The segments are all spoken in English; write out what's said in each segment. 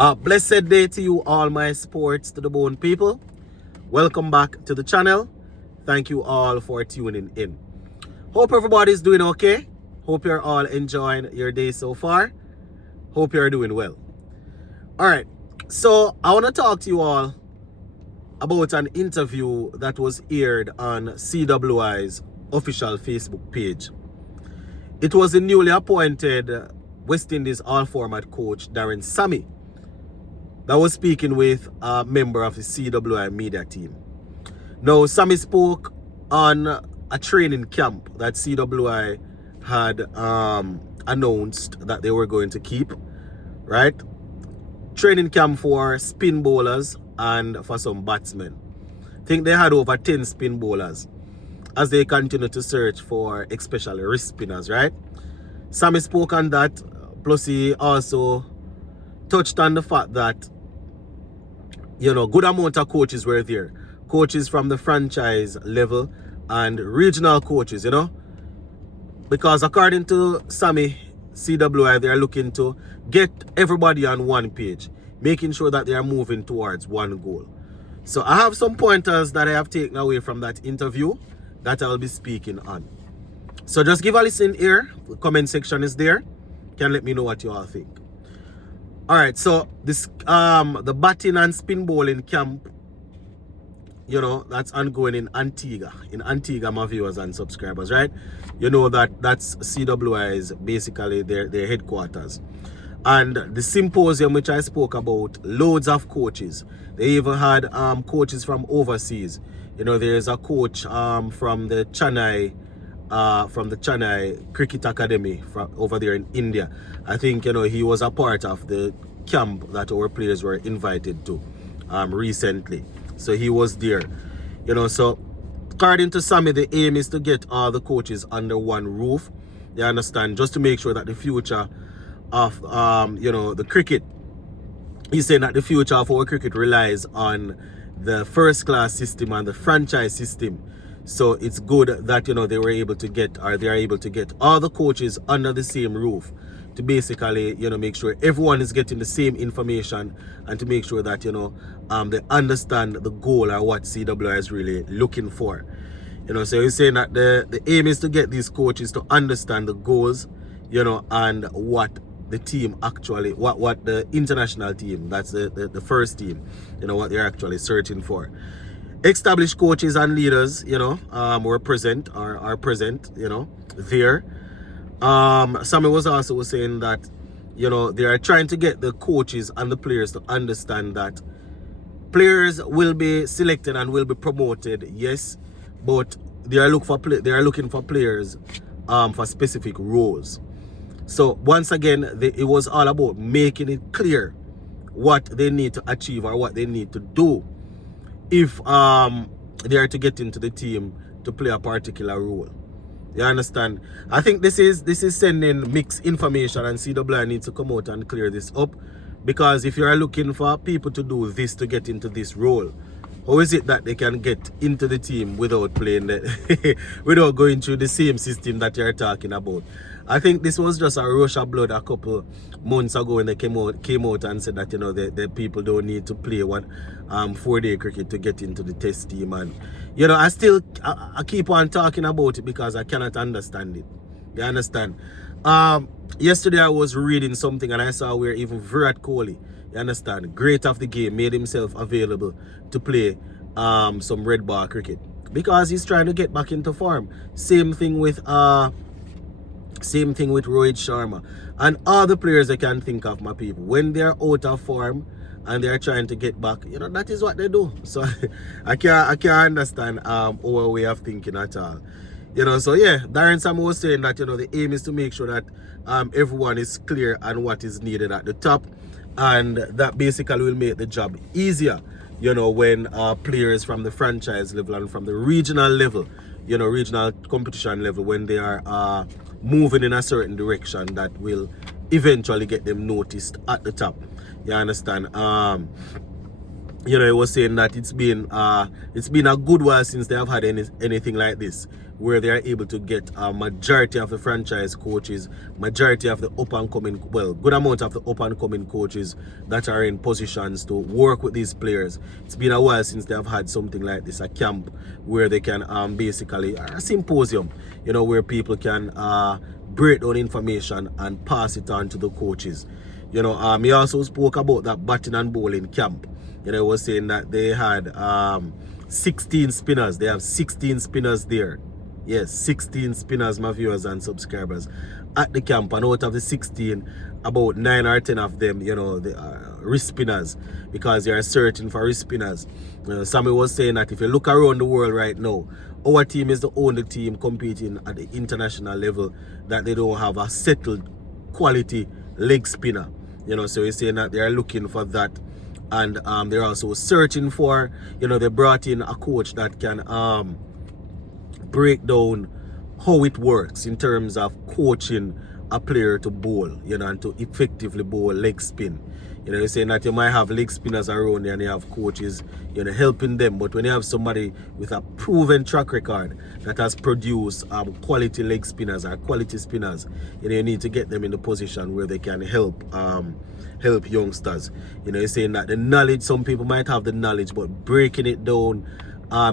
A blessed day to you all, my sports to the bone people. Welcome back to the channel. Thank you all for tuning in. Hope everybody's doing okay. Hope you're all enjoying your day so far. Hope you're doing well. Alright, so I want to talk to you all about an interview that was aired on CWI'S official Facebook page. It was the newly appointed West Indies all-format coach Daren Sammy that was speaking with a member of the CWI media team. Now, Sammy spoke on a training camp that CWI had announced that they were going to keep, right? Training camp for spin bowlers and for some batsmen. I think they had over 10 spin bowlers as they continue to search for especially wrist spinners, right? Sammy spoke on that, plus he also touched on the fact that good amount of coaches were there. Coaches from the franchise level and regional coaches, Because according to Sammy, CWI, they are looking to get everybody on one page, making sure that they are moving towards one goal. So I have some pointers that I have taken away from that interview that I'll be speaking on. So just give a listen here. The comment section is there. You can let me know what you all think. Alright, so this the batting and spin bowling camp, that's ongoing in Antigua. In Antigua, my viewers and subscribers, right? You know that's CWI's basically their headquarters. And the symposium which I spoke about, loads of coaches. They even had coaches from overseas. There's a coach from the Chennai Cricket Academy over there in India. I think he was a part of the camp that our players were invited to recently. So he was there. So according to Sammy, the aim is to get all the coaches under one roof. You understand? Just to make sure that the future of the cricket, he's saying that the future of our cricket relies on the first class system and the franchise system. So it's good that they are able to get all the coaches under the same roof to basically make sure everyone is getting the same information and to make sure that they understand the goal or what CWI is really looking for. So he's saying that the aim is to get these coaches to understand the goals, and what the team actually, what the international team, that's the first team, what they're actually searching for. Established coaches and leaders, were present or are present, there. Sammy was also saying that, they are trying to get the coaches and the players to understand that players will be selected and will be promoted, yes, but they are looking for players for specific roles. So once again, it was all about making it clear what they need to achieve or what they need to do if they are to get into the team to play a particular role. You understand? I think this is sending mixed information, and CWI needs to come out and clear this up, because if you are looking for people to do this to get into this role, how is it that they can get into the team without playing without going through the same system that you're talking about? I think this was just a rush of blood a couple months ago when they came out and said that the people don't need to play 4-day cricket to get into the test team. And I keep on talking about it because I cannot understand it. You understand? Yesterday I was reading something and I saw where even Virat Kohli, you understand, great of the game, made himself available to play some red ball cricket because he's trying to get back into form. Same thing with Rohit Sharma and all the players I can think of, my people. When they're out of form and they're trying to get back, that is what they do. So I can't understand our way of thinking at all. So yeah, Daren Sammy was saying that the aim is to make sure that everyone is clear on what is needed at the top, and that basically will make the job easier, when players from the franchise level and from the regional level, regional competition level, when they are moving in a certain direction that will eventually get them noticed at the top. You understand? He was saying that it's been a good while since they have had anything like this, where they are able to get a majority of the franchise coaches, majority of the up-and-coming, well, good amount of the up-and-coming coaches that are in positions to work with these players. It's been a while since they have had something like this, a camp where they can basically, a symposium, you know, where people can break down information and pass it on to the coaches. You know, he also spoke about that batting and bowling camp. You know, he was saying that they had 16 spinners. They have 16 spinners there. Yes, 16 spinners, my viewers and subscribers, at the camp. And out of the 16, about 9 or 10 of them, you know, the wrist spinners, because they are searching for wrist spinners. Sammy was saying that if you look around the world right now, our team is the only team competing at the international level that they don't have a settled quality leg spinner. You know, so he's saying that they are looking for that. And they're also searching for, you know, they brought in a coach that can break down how it works in terms of coaching a player to bowl, you know, and to effectively bowl leg spin. You know, you're saying that you might have leg spinners around you and you have coaches, you know, helping them. But when you have somebody with a proven track record that has produced quality leg spinners or quality spinners, you know, you need to get them in the position where they can help youngsters. You know, you're saying that the knowledge, some people might have the knowledge, but breaking it down or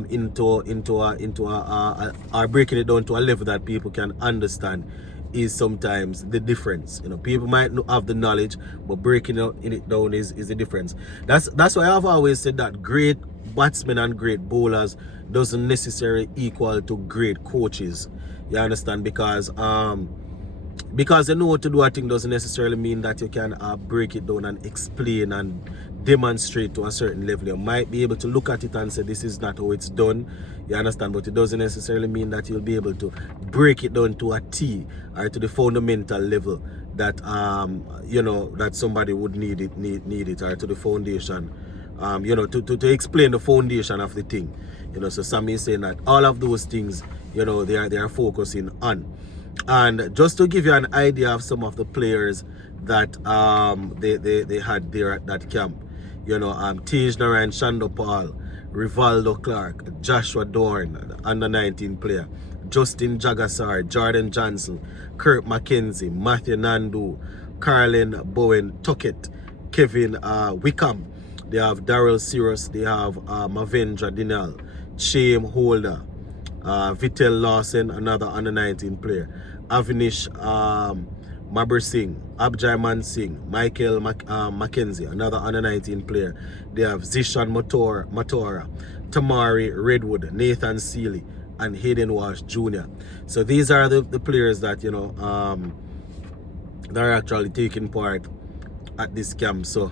breaking it down to a level that people can understand is sometimes the difference. You know, people might not have the knowledge, but breaking it down is the difference. That's why I've always said that great batsmen and great bowlers doesn't necessarily equal to great coaches. You understand? Because you know what to do a thing doesn't necessarily mean that you can break it down and explain and demonstrate to a certain level. You might be able to look at it and say this is not how it's done, you understand, but it doesn't necessarily mean that you'll be able to break it down to a T or to the fundamental level that you know, that somebody would need it, or to the foundation, you know, to explain the foundation of the thing. You know, so Sammy is saying that all of those things, you know, they are focusing on. And just to give you an idea of some of the players that they had there at that camp, you know, Tej Narayan Shandopal, Rivaldo Clark, Joshua Dorn, under 19 player, Justin Jagasar, Jordan Johnson, Kurt McKenzie, Matthew Nandu, Carlin Bowen Tuckett, Kevin Wickham. They have Daryl Sirus, they have Mavendra Dinal, Chaim Holder, Vittel Lawson, another under 19 player, Avinish Mabur Singh, Abjay Man Singh, Michael Mackenzie, another under 19 player. They have Zishan Matora, Tamari Redwood, Nathan Seeley, and Hayden Walsh Jr. So these are the players that, you know, that are actually taking part at this camp. So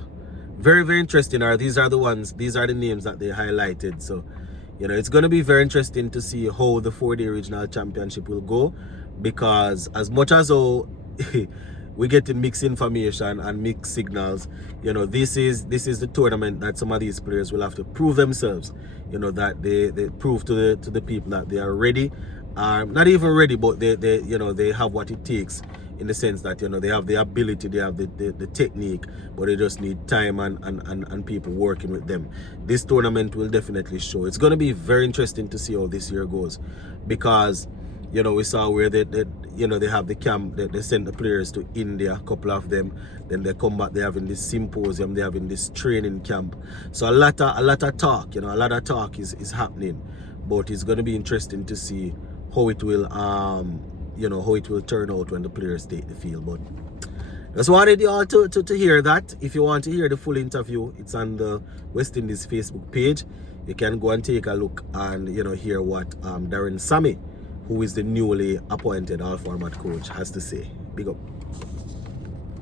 very, very interesting. These are the names that they highlighted. So, you know, it's going to be very interesting to see how the 4-day regional championship will go, because as much as we get mixed information and mixed signals, you know, this is the tournament that some of these players will have to prove themselves, you know, that they prove to the people that they are ready, not even ready, but they you know, they have what it takes, in the sense that, you know, they have the ability, they have the technique, but they just need time and people working with them. This tournament will definitely show. It's going to be very interesting to see how this year goes, because, you know, we saw where they you know, they have the camp, they send the players to India, a couple of them, then they come back, they have in this symposium, they have in this training camp. So a lot of talk, you know, a lot of talk is happening, but it's going to be interesting to see how it will you know, how it will turn out when the players take the field. But just wanted you all to hear that. If you want to hear the full interview, it's on the West Indies Facebook page. You can go and take a look and, you know, hear what Daren Sammy, who is the newly appointed all-format coach, has to say. Big up.